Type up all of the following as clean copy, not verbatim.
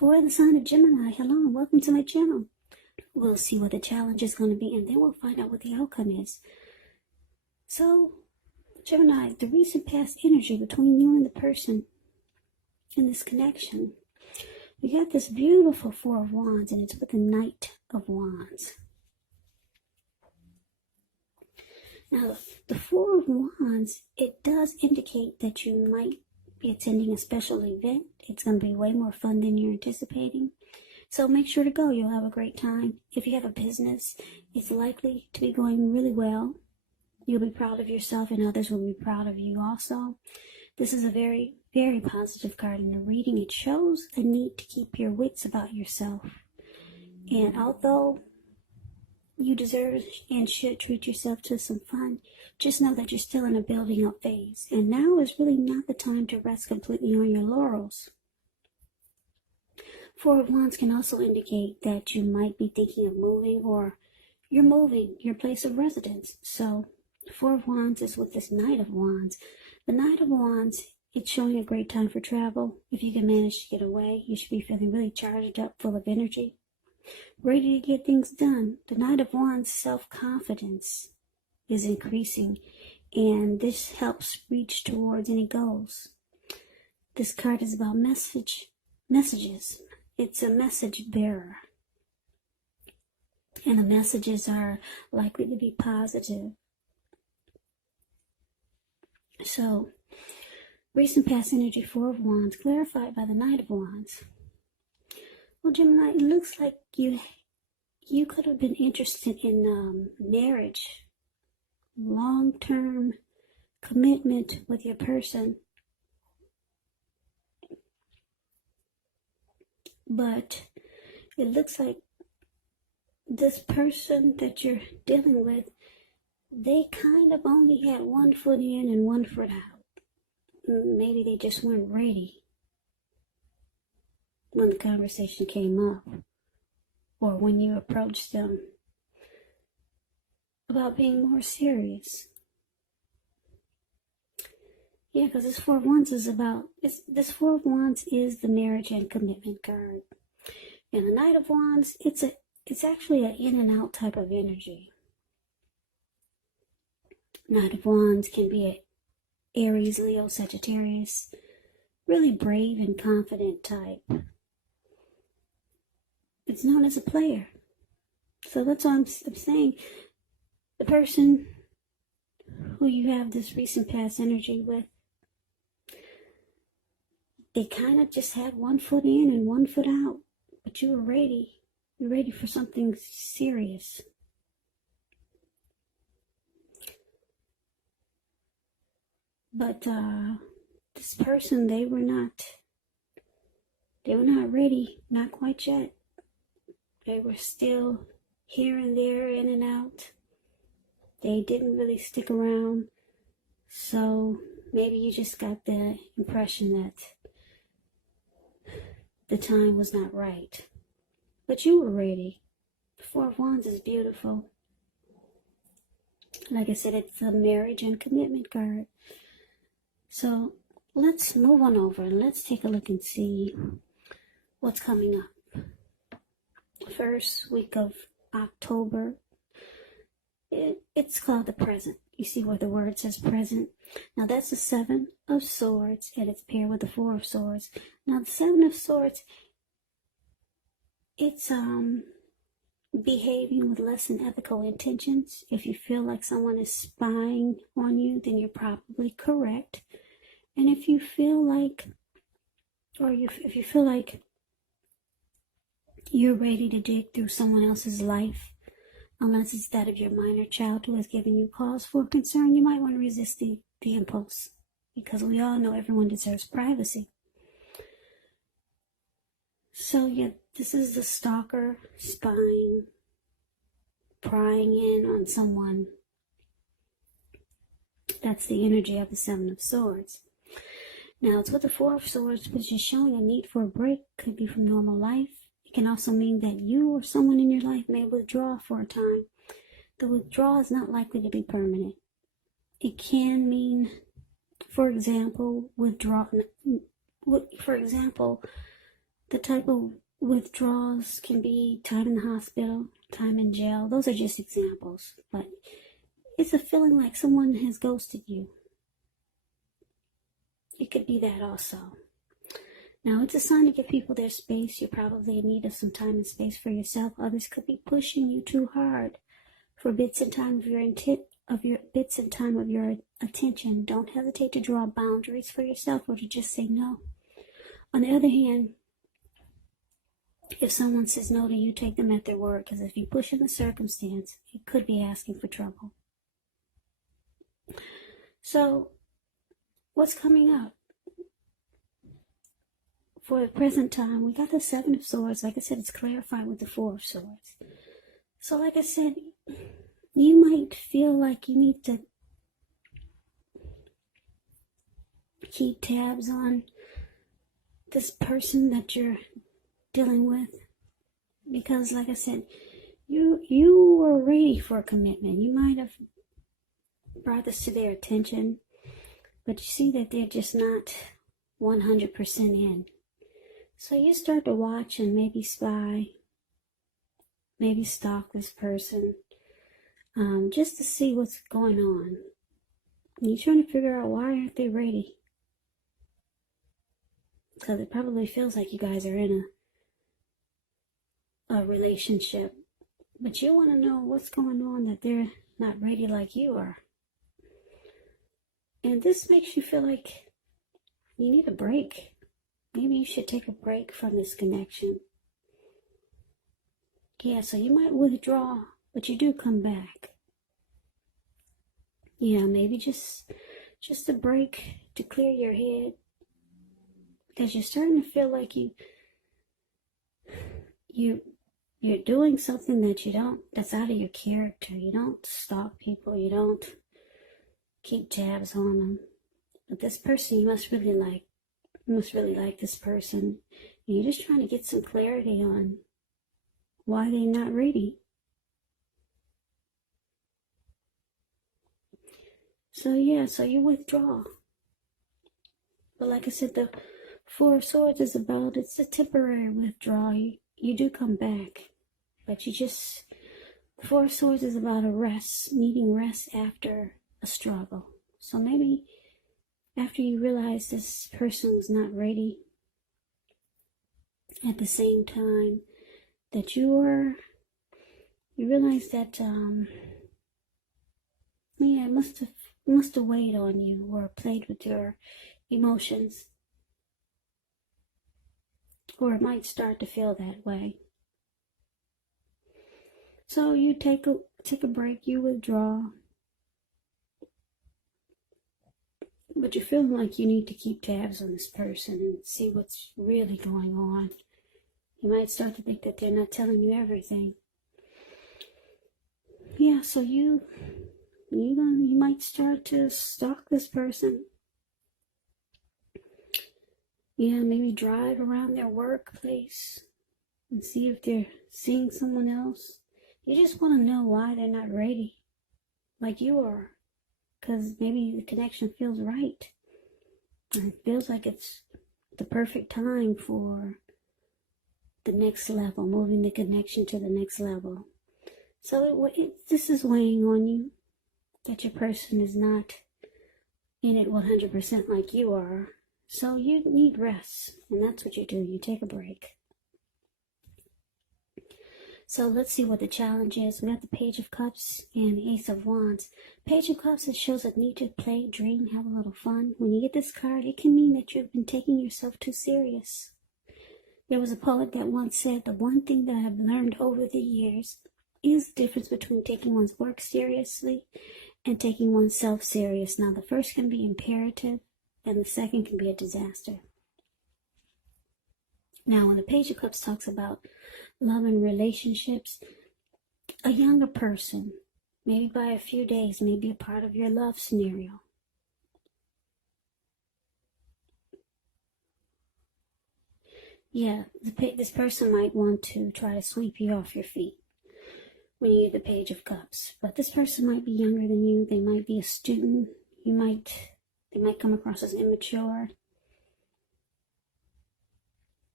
For the sign of Gemini, hello and welcome to my channel. We'll see what the challenge is going to be and then we'll find out what the outcome is. So, Gemini, the recent past energy between you and the person in this connection. We got this beautiful Four of Wands and it's with the Knight of Wands. Now, the Four of Wands, it does indicate that you might be attending a special event. It's going to be way more fun than you're anticipating. So make sure to go. You'll have a great time. If you have a business, it's likely to be going really well. You'll be proud of yourself and others will be proud of you also. This is a very, very positive card in the reading. It shows the need to keep your wits about yourself. And although you deserve and should treat yourself to some fun, just know that you're still in a building up phase. And now is really not the time to rest completely on your laurels. Four of Wands can also indicate that you might be thinking of moving or you're moving your place of residence. So Four of Wands is with this Knight of Wands. The Knight of Wands, it's showing a great time for travel. If you can manage to get away, you should be feeling really charged up, full of energy, ready to get things done. The Knight of Wands' self-confidence is increasing, and this helps reach towards any goals. This card is about messages. It's a message bearer, and the messages are likely to be positive. So, recent past energy, Four of Wands, clarified by the Knight of Wands. Well, Gemini, it looks like you could have been interested in marriage, long-term commitment with your person. But it looks like this person that you're dealing with, they kind of only had one foot in and one foot out. Maybe they just weren't ready when the conversation came up, or when you approached them about being more serious. Yeah, because this Four of Wands is this Four of Wands is the marriage and commitment card. And the Knight of Wands, it's actually an in and out type of energy. Knight of Wands can be an Aries, Leo, Sagittarius, really brave and confident type. It's known as a player. So that's what I'm saying. The person who you have this recent past energy with, they kind of just had one foot in and one foot out. But you were ready. You're ready for something serious. But this person, they were not ready, not quite yet. They were still here and there, in and out. They didn't really stick around. So maybe you just got the impression that the time was not right. But you were ready. The Four of Wands is beautiful. Like I said, it's a marriage and commitment card. So let's move on over and let's take a look and see what's coming up. First week of October, it's called the present. You see where the word says present? Now that's the Seven of Swords and it's paired with the Four of Swords. Now the Seven of Swords, it's behaving with less than ethical intentions. If you feel like someone is spying on you, then you're probably correct. And if you feel like, if you feel like you're ready to dig through someone else's life, unless it's that of your minor child who has given you cause for concern, you might want to resist the impulse, because we all know everyone deserves privacy. So yeah, this is the stalker, spying, prying in on someone. That's the energy of the Seven of Swords. Now it's with the Four of Swords, which is showing a need for a break. Could be from normal life. It can also mean that you or someone in your life may withdraw for a time. The withdrawal is not likely to be permanent. It can mean, for example, The type of withdrawals can be time in the hospital, time in jail. Those are just examples, but it's a feeling like someone has ghosted you. It could be that also. Now, it's a sign to give people their space. You're probably in need of some time and space for yourself. Others could be pushing you too hard for bits and time of your attention. Don't hesitate to draw boundaries for yourself or to just say no. On the other hand, if someone says no to you, take them at their word, because if you push in the circumstance, it could be asking for trouble. So, what's coming up? For the present time, we got the Seven of Swords. Like I said, it's clarified with the Four of Swords. So, like I said, you might feel like you need to keep tabs on this person that you're dealing with, because like I said, you were ready for a commitment. You might have brought this to their attention, but you see that they're just not 100% in. So you start to watch and maybe spy, maybe stalk this person, just to see what's going on. And you're trying to figure out, why aren't they ready? Because it probably feels like you guys are in a relationship, but you want to know what's going on, that they're not ready like you are. And this makes you feel like you need a break. Maybe you should take a break from this connection. Yeah, so you might withdraw, but you do come back. Yeah, maybe just a break to clear your head, because you're starting to feel like you're doing something that's out of your character. You don't stalk people, you don't keep tabs on them. But this person, you must really like this person. And you're just trying to get some clarity on why they're not ready. So yeah, so you withdraw. But like I said, the Four of Swords is about, it's a temporary withdrawal. You do come back, but the Four of Swords is about a rest, needing rest after a struggle. So maybe after you realize this person was not ready, at the same time that you realize that, it must have weighed on you or played with your emotions. Or it might start to feel that way. So you take a break, you withdraw. But you're feeling like you need to keep tabs on this person and see what's really going on. You might start to think that they're not telling you everything. Yeah, so you might start to stalk this person. Yeah, maybe drive around their workplace and see if they're seeing someone else. You just want to know why they're not ready like you are. Because maybe the connection feels right. And it feels like it's the perfect time for the next level, moving the connection to the next level. So this is weighing on you, that your person is not in it 100% like you are. So you need rest, and that's what you do. You take a break. So let's see what the challenge is. We got the Page of Cups and the Ace of Wands. Page of Cups, it shows a need to play, dream, have a little fun. When you get this card, it can mean that you've been taking yourself too serious. There was a poet that once said, the one thing that I've learned over the years is the difference between taking one's work seriously and taking oneself serious. Now, the first can be imperative, and the second can be a disaster. Now, when the Page of Cups talks about love and relationships, a younger person, maybe by a few days, may be a part of your love scenario. Yeah, this person might want to try to sweep you off your feet when you get the Page of Cups. But this person might be younger than you. They might be a student. They might come across as immature.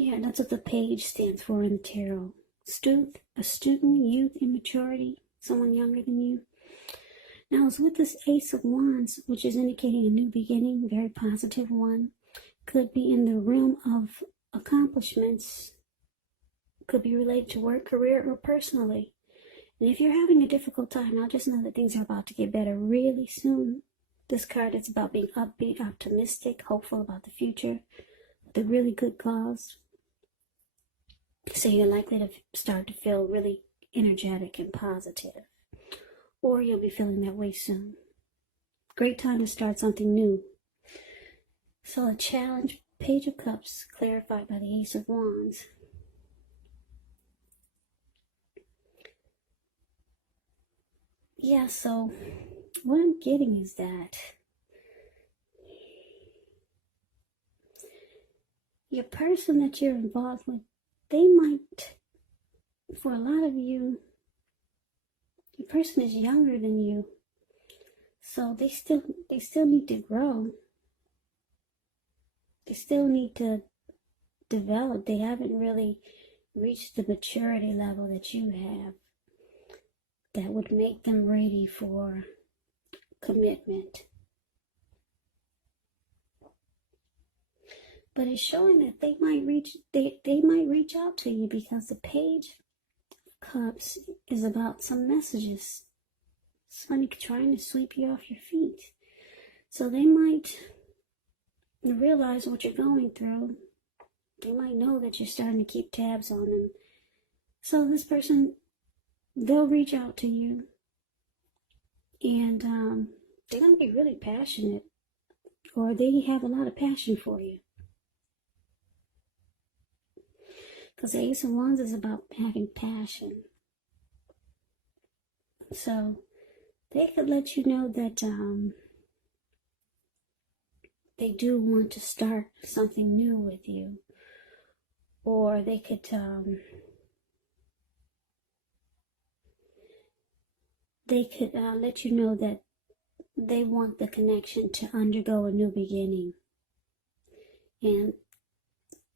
Yeah, that's what the page stands for in the tarot. A student, youth, immaturity, someone younger than you. Now, it's with this Ace of Wands, which is indicating a new beginning, very positive one. Could be in the realm of accomplishments. Could be related to work, career, or personally. And if you're having a difficult time, now just know that things are about to get better really soon. This card is about being upbeat, optimistic, hopeful about the future, with a really good cause. So you're likely to start to feel really energetic and positive. Or you'll be feeling that way soon. Great time to start something new. So a challenge, Page of Cups, clarified by the Ace of Wands. Yeah, so what I'm getting is that your person that you're involved with, they might, for a lot of you, your person is younger than you, so they still need to grow. They still need to develop. They haven't really reached the maturity level that you have that would make them ready for commitment. But it's showing that they might reach out to you, because the Page of Cups is about some messages. Somebody trying to sweep you off your feet. So they might realize what you're going through. They might know that you're starting to keep tabs on them. So this person, they'll reach out to you, and they're going to be really passionate, or they have a lot of passion for you. Because the Ace of Wands is about having passion. So they could let you know that they do want to start something new with you. Or they could let you know that they want the connection to undergo a new beginning. And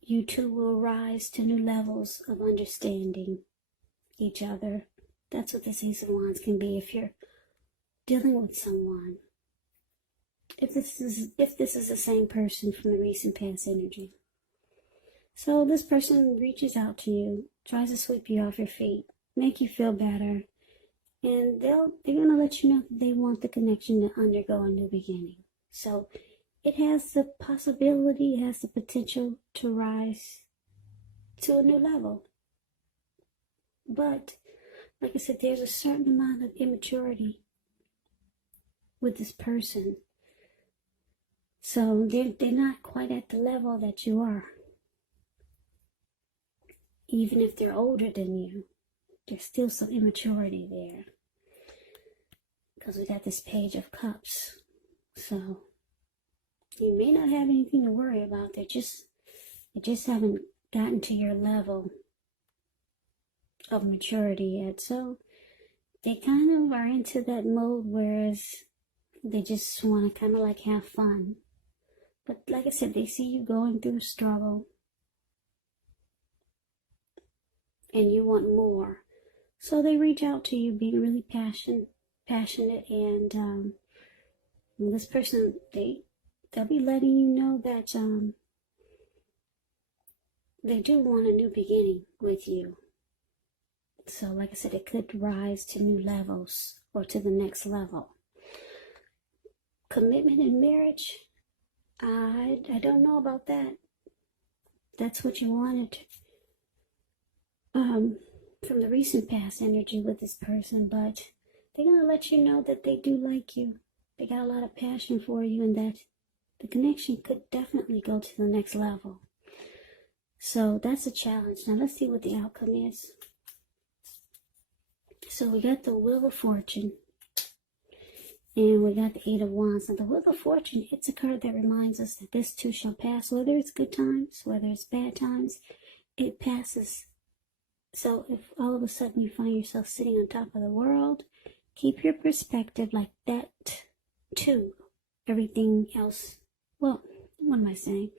you two will rise to new levels of understanding each other. That's what this Ace of Wands can be if you're dealing with someone. If this is the same person from the recent past energy. So this person reaches out to you, tries to sweep you off your feet, make you feel better, and they're going to let you know that they want the connection to undergo a new beginning. So it has the possibility, it has the potential to rise to a new level. But, like I said, there's a certain amount of immaturity with this person. So they're not quite at the level that you are. Even if they're older than you, there's still some immaturity there. Because we got this Page of Cups. So you may not have anything to worry about. They just haven't gotten to your level of maturity yet. So they kind of are into that mode, whereas they just want to kind of like have fun. But like I said, they see you going through a struggle, and you want more. So they reach out to you, being really passionate, and this person, they'll be letting you know that they do want a new beginning with you. So like I said, it could rise to new levels or to the next level. Commitment in marriage, I don't know about that. That's what you wanted from the recent past energy with this person, but they're going to let you know that they do like you. They got a lot of passion for you, and that the connection could definitely go to the next level. So that's a challenge. Now let's see what the outcome is. So we got the Wheel of Fortune, and we got the Eight of Wands. Now the Wheel of Fortune, it's a card that reminds us that this too shall pass. Whether it's good times, whether it's bad times, it passes. So if all of a sudden you find yourself sitting on top of the world, keep your perspective like that too. Everything else, well, what am I saying?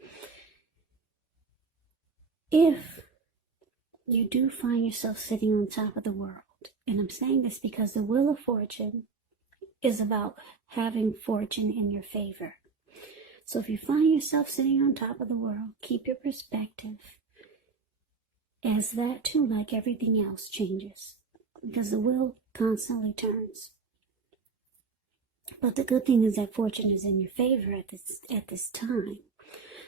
if you do find yourself sitting on top of the world, and I'm saying this because the Wheel of Fortune is about having fortune in your favor. So if you find yourself sitting on top of the world, keep your perspective, as that too, like everything else, changes, because the wheel constantly turns. But the good thing is that fortune is in your favor at this time.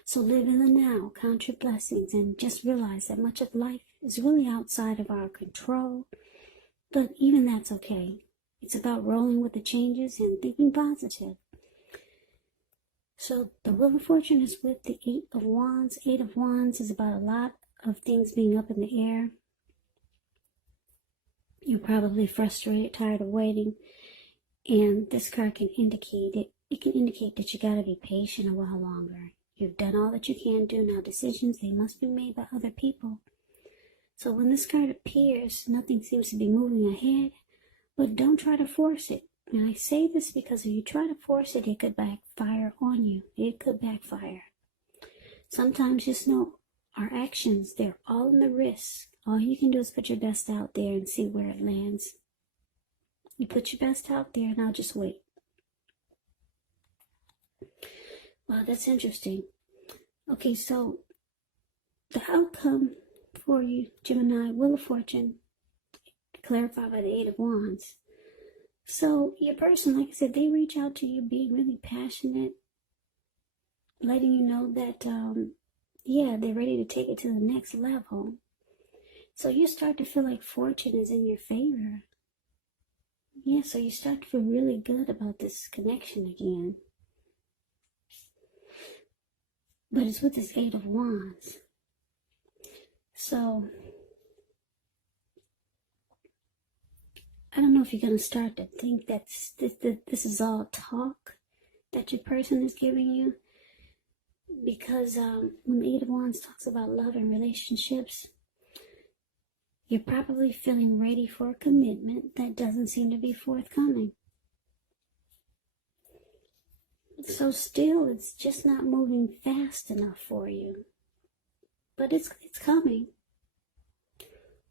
So live in the now, count your blessings, and just realize that much of life is really outside of our control. But even that's okay. It's about rolling with the changes and thinking positive. So the Wheel of Fortune is with the 8 of Wands. 8 of Wands is about a lot of things being up in the air. You're probably frustrated, tired of waiting. And this card can indicate it. It can indicate that you got to be patient a while longer. You've done all that you can do. Now decisions, they must be made by other people. So when this card appears, nothing seems to be moving ahead. But don't try to force it. And I say this because if you try to force it, it could backfire on you. It could backfire. Sometimes just know our actions, they're all in the risk. All you can do is put your best out there and see where it lands. You put your best out there, and I'll just wait. Wow, that's interesting. Okay, so the outcome for you, Gemini, Wheel of Fortune, clarified by the 8 of Wands. So your person, like I said, they reach out to you being really passionate, letting you know that, they're ready to take it to the next level. So you start to feel like fortune is in your favor. Yeah, so you start to feel really good about this connection again. But it's with this 8 of Wands. So I don't know if you're going to start to think that this is all talk that your person is giving you. Because when the 8 of Wands talks about love and relationships, you're probably feeling ready for a commitment that doesn't seem to be forthcoming. So still, it's just not moving fast enough for you. But it's coming.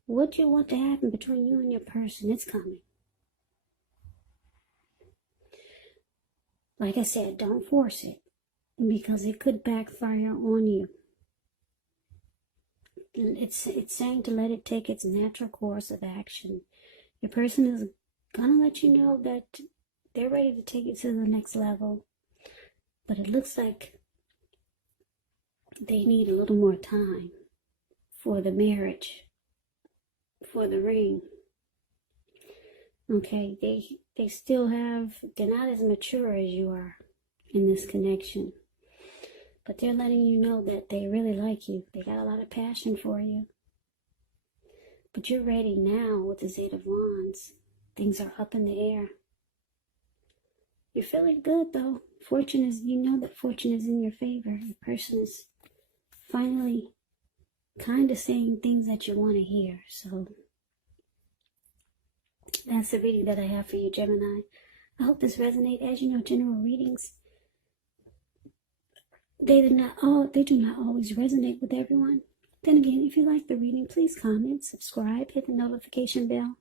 What you want to happen between you and your person, it's coming. Like I said, don't force it, because it could backfire on you. It's saying to let it take its natural course of action. Your person is gonna let you know that they're ready to take it to the next level, but it looks like they need a little more time for the marriage, for the ring. Okay, they still they're not as mature as you are in this connection. But they're letting you know that they really like you. They got a lot of passion for you. But you're ready now with this 8 of Wands. Things are up in the air. You're feeling good though. You know that fortune is in your favor. Your person is finally kind of saying things that you want to hear. So that's the reading that I have for you, Gemini. I hope this resonates. As you know, general readings, they do not always resonate with everyone. Then again, if you like the reading, please comment, subscribe, hit the notification bell.